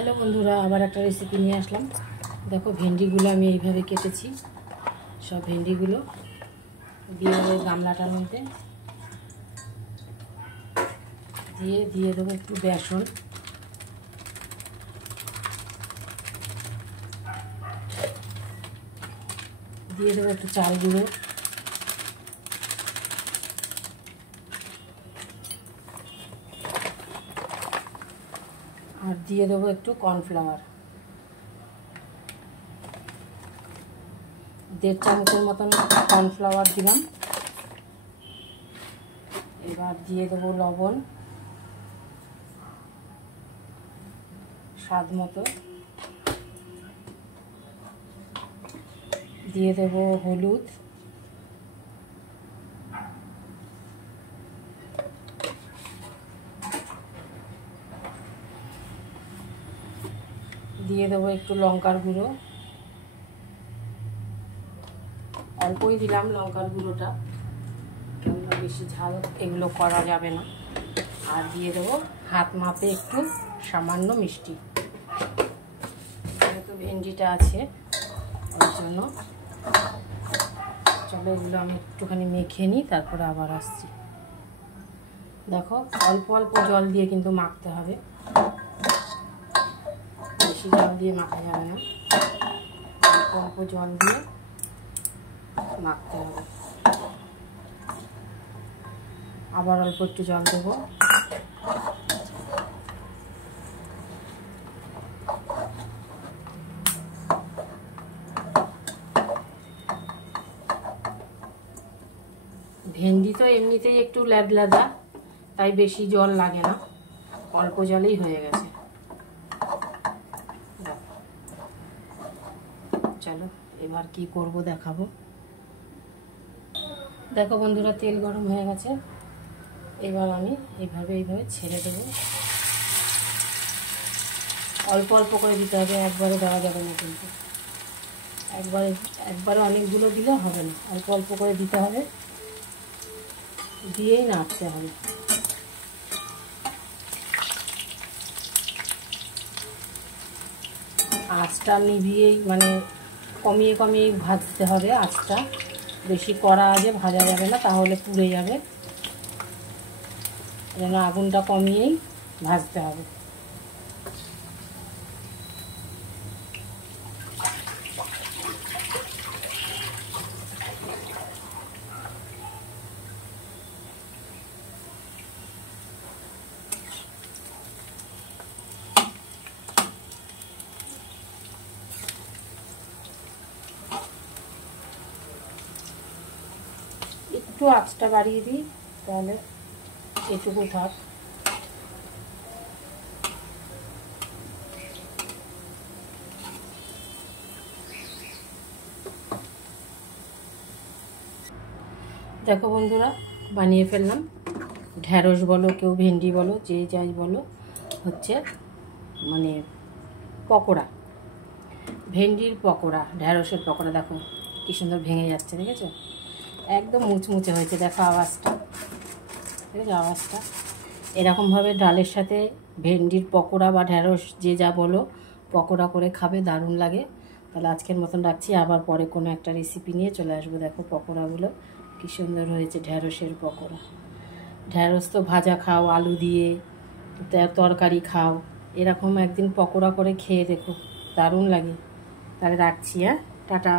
Hello বন্ধুরা, আবার একটা রেসিপি নিয়ে আসলাম। দেখো, ভেন্ডিগুলো আমি এইভাবে কেটেছি। সব ভেন্ডিগুলো দিয়ে দেবো গামলাটার মধ্যে, দিয়ে দেবো একটু বেসন, দিয়ে দেবো একটু চাল গুঁড়ো, আর দিয়ে দেবো একটু কর্নফ্লাওয়ার। 1.5 চামচের মতন কর্নফ্লাওয়ার দিলাম। এবার দিয়ে দেবো লবণ স্বাদ মতো, দিয়ে দেবো হলুদ, দিয়ে দেবো একটু লঙ্কার গুঁড়ো, অল্পই দিলাম লঙ্কার গুঁড়োটা, কেননা বেশি ঝাল এগুলো করা যাবে না। আর দিয়ে দেবো হাত মাপে একটু সামান্য মিষ্টি, যেহেতু ভেন্ডিটা আছে ওই জন্য। চলো এগুলো আমি একটুখানি মেখে নিই, তারপরে আবার আসছি। দেখো, অল্প অল্প জল দিয়ে কিন্তু মাখতে হবে, বেশি জল দিয়ে মাখা যাবে না, অল্প অল্প জল দিয়ে মাখতে হবে। আবার অল্প একটু জল দেবো। ভেন্ডি তো এমনিতেই একটু ল্যাদা, তাই বেশি জল লাগে না, অল্প জলেই হয়ে গেছে। চলো এবার কি করব দেখাবো। দেখো বন্ধুরা, তেল গরম হয়ে গেছে। এবার আমি এইভাবে ছেড়ে দেবো। অল্প অল্প করে দিতে হবে, একবারে দেওয়া যাবে না কিন্তু। একবারে অনেকগুলো দিলে হবে না, অল্প অল্প করে দিতে হবে, দিয়েই নাড়তে হবে। আঁচটা নিভিয়েই, মানে কমিয়ে কমিয়ে ভাজতে হবে আঁচটা। বেশি কড়া আগে ভাজা যাবে না, তাহলে পুড়ে যাবে। যেন আগুনটা কমিয়েই ভাজতে হবে। একটু আঁচটা বাড়িয়ে দিই, তাহলে এটুকু থাক। দেখো বন্ধুরা, বানিয়ে ফেললাম। ঢ্যাঁড়স বলো, কেউ ভেন্ডি বলো, যে যাই বলো, হচ্ছে মানে পকোড়া, ভেন্ডির পকোড়া, ঢ্যাঁড়সের পকোড়া। দেখো কি সুন্দর ভেঙে যাচ্ছে, দেখেছো? একদম মুচমুচে হয়েছে। দেখো আওয়াজটা, দেখেছো আওয়াজটা? এরকমভাবে ডালের সাথে ভেন্ডির পকোড়া বা ঢ্যাঁড়স যে যা বলো, পকোড়া করে খাবে, দারুণ লাগে। তাহলে আজকের মতন রাখছি, আবার পরে কোনো একটা রেসিপি নিয়ে চলে আসবো। দেখো পকোড়াগুলো কি সুন্দর হয়েছে, ঢ্যাঁড়সের পকোড়া। ঢ্যাঁড়স তো ভাজা খাও, আলু দিয়ে তরকারি খাও, এরকম একদিন পকোড়া করে খেয়ে দেখো, দারুণ লাগে। তাহলে রাখছি, হ্যাঁ, টাটা।